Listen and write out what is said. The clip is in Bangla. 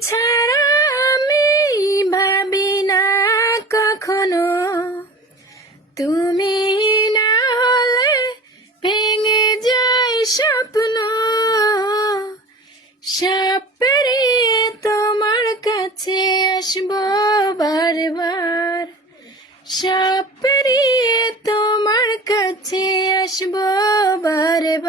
ছাড়া আমি ভাবি না কখনো, তুমি না হলে ভেঙে যায় স্বপ্ন। সব পেরিয়ে তোমার কাছে আসবো বারবার, সব পেরিয়ে তোমার কাছে আসবো বারবার।